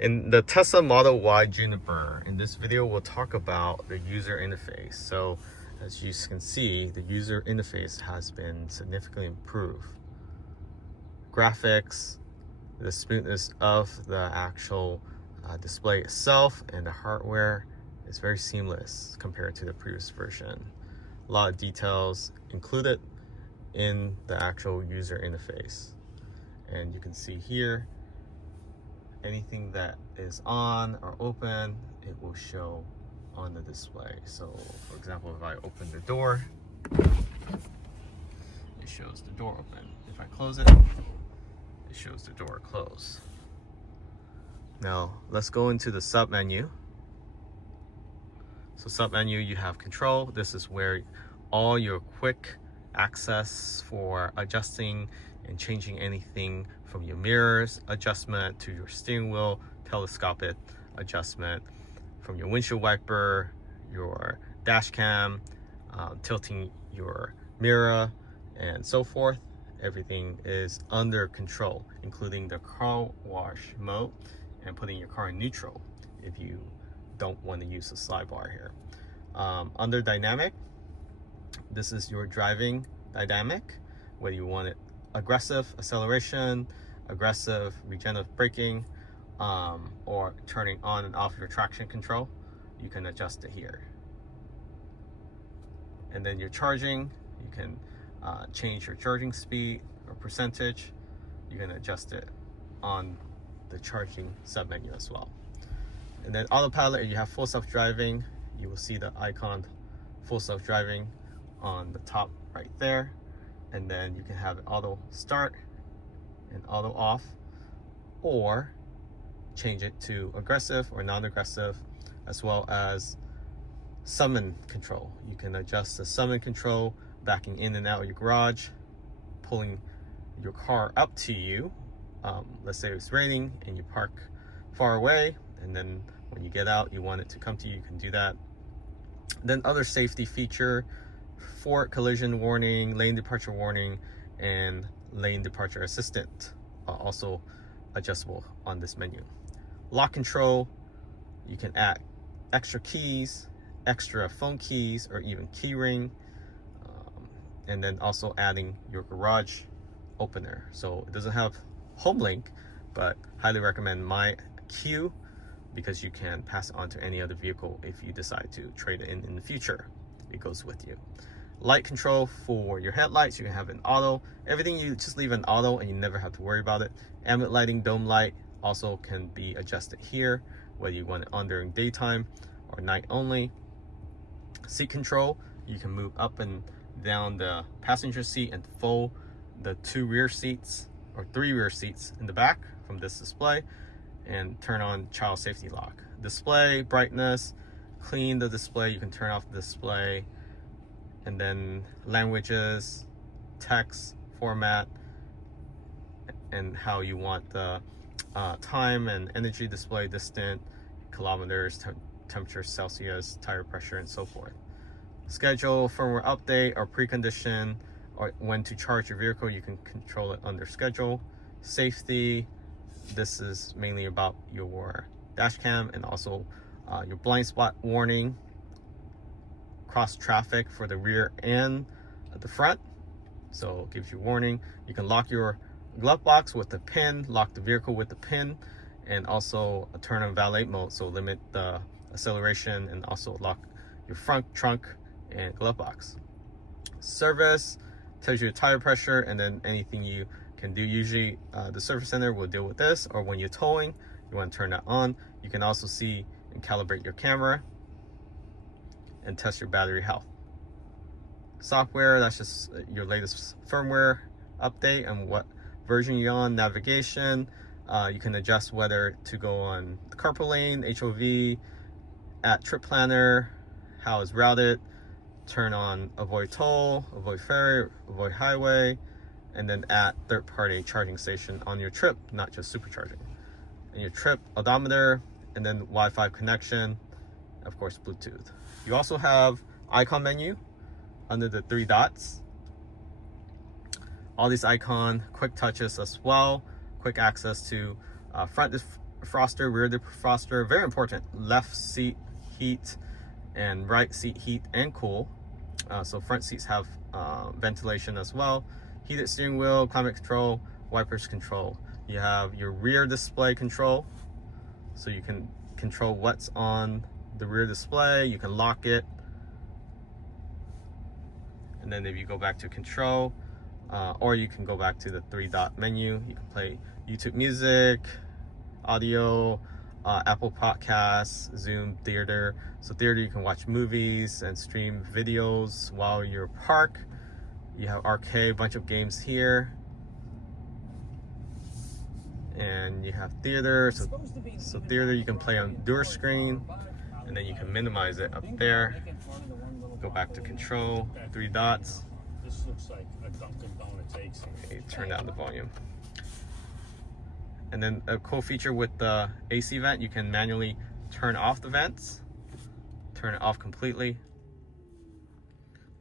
In the Tesla Model Y Juniper, in this video, we'll talk about the user interface. So as you can see, the user interface has been significantly improved. Graphics, the smoothness of the actual display itself, and the hardware is very seamless compared to the previous version. A lot of details included in the actual user interface. And you can see here, anything that is on or open, it will show on the display. So for example, if I open the door, it shows the door open. If I close it, it shows the door closed. Now let's go into the sub menu. So sub menu, you have control. This is where all your quick access for adjusting and changing anything from your mirrors adjustment to your steering wheel telescopic adjustment, from your windshield wiper, your dash cam, tilting your mirror, and so forth. Everything is under control, including the car wash mode and putting your car in neutral if you don't want to use the slide bar here. Under dynamic, this is your driving dynamic, whether you want it aggressive acceleration, aggressive regenerative braking, or turning on and off your traction control. You can adjust it here. And then your charging, you can change your charging speed or percentage. You can adjust it on the charging submenu as well. And then autopilot, if you have full self-driving, you will see the icon full self-driving on the top right there. And then you can have it auto start and auto off, or change it to aggressive or non-aggressive, as well as summon control. You can adjust the summon control, backing in and out of your garage, pulling your car up to you. Let's say it's raining and you park far away, and then when you get out, you want it to come to you, you can do that. Then other safety feature, forward collision warning, lane departure warning, and lane departure assistant are also adjustable on this menu. Lock control, you can add extra keys, extra phone keys, or even key ring, and then also adding your garage opener. So it doesn't have home link, but highly recommend my Q, because you can pass it on to any other vehicle if you decide to trade it in the future. It goes with you. Light control for your headlights, you can have an auto. Everything you just leave an auto and you never have to worry about it. Ambient lighting, dome light also can be adjusted here, whether you want it on during daytime or night only. Seat control, you can move up and down the passenger seat and fold the 2 rear seats or 3 rear seats in the back from this display, and turn on child safety lock. Display brightness, clean the display, you can turn off the display. And then languages, text, format, and how you want the time and energy display, distant, kilometers, temperature Celsius, tire pressure, and so forth. Schedule, firmware update, or precondition, or when to charge your vehicle, you can control it under schedule. Safety, this is mainly about your dash cam and also your blind spot warning, cross traffic for the rear and the front, so it gives you warning. You can lock your glove box with the pin, lock the vehicle with the pin, and also turn on valet mode, so limit the acceleration, and also lock your front trunk and glove box. Service tells you your tire pressure, and then anything you can do. Usually the service center will deal with this, or when you're towing, you want to turn that on. You can also see and calibrate your camera and test your battery health. Software, that's just your latest firmware update and what version you're on. Navigation, you can adjust whether to go on the carpool lane, HOV, at trip planner, how it's routed, turn on avoid toll, avoid ferry, avoid highway, and then add third-party charging station on your trip, not just supercharging. And your trip odometer, and then Wi-Fi connection, of course Bluetooth. You also have icon menu under the 3 dots. All these icon quick touches as well, quick access to front defroster, rear defroster, very important. Left seat heat and right seat heat and cool. So front seats have ventilation as well. Heated steering wheel, climate control, wipers control. You have your rear display control, so you can control what's on the rear display. You can lock it, and then if you go back to control, or you can go back to the 3-dot menu. You can play YouTube music, audio, Apple Podcasts, Zoom, Theater. So Theater, you can watch movies and stream videos while you're parked. You have arcade, bunch of games here. And you have Theater. So Theater, you can play on dual screen, and then you can minimize it up there. Go back to control, 3 dots. This looks like a Dunkin' Donuts egg. Okay, turn down the volume. And then a cool feature with the AC vent, you can manually turn off the vents, turn it off completely.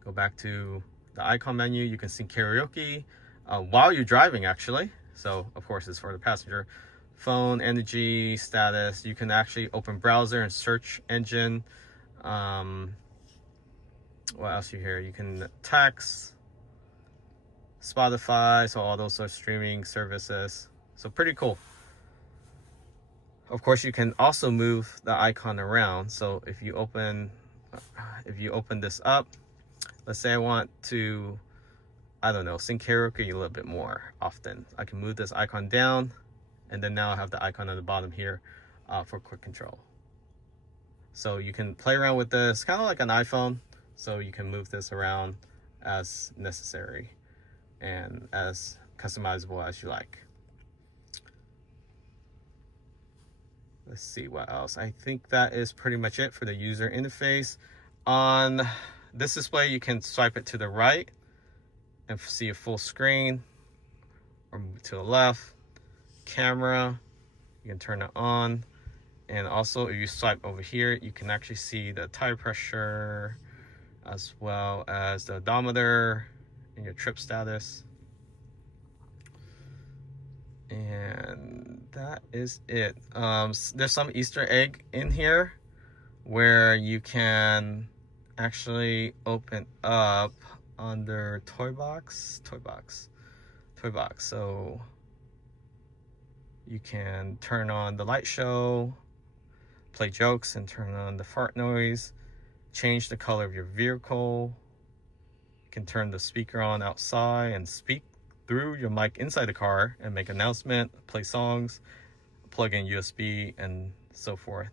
Go back to the icon menu. You can sing karaoke while you're driving, actually. So of course it's for the passenger. Phone, energy, status. You can actually open browser and search engine. What else you hear? You can text, Spotify, so all those are streaming services. So pretty cool. Of course, you can also move the icon around. So if you open this up, let's say I want to, I don't know, sing karaoke a little bit more often. I can move this icon down, and then now I have the icon on the bottom here for quick control. So you can play around with this, kind of like an iPhone. So you can move this around as necessary and as customizable as you like. Let's see what else. I think that is pretty much it for the user interface. On this display, you can swipe it to the right and see a full screen, or move to the left. Camera, you can turn it on. And also if you swipe over here, you can actually see the tire pressure, as well as the odometer and your trip status. And that is it. There's some Easter egg in here where you can actually open up under toy box. So you can turn on the light show, play jokes, and turn on the fart noise, change the color of your vehicle. You can turn the speaker on outside and speak through your mic inside the car and make announcement, play songs, plug in USB, and so forth.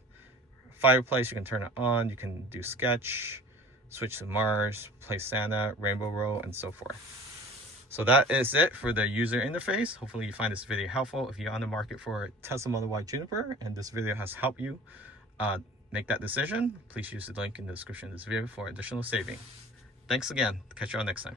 Fireplace, you can turn it on. You can do sketch, switch to Mars, play Santa, Rainbow Road, and so forth. So that is it for the user interface. Hopefully you find this video helpful. If you're on the market for a Tesla Model Y Juniper and this video has helped you make that decision, please use the link in the description of this video for additional saving. Thanks again. Catch you all next time.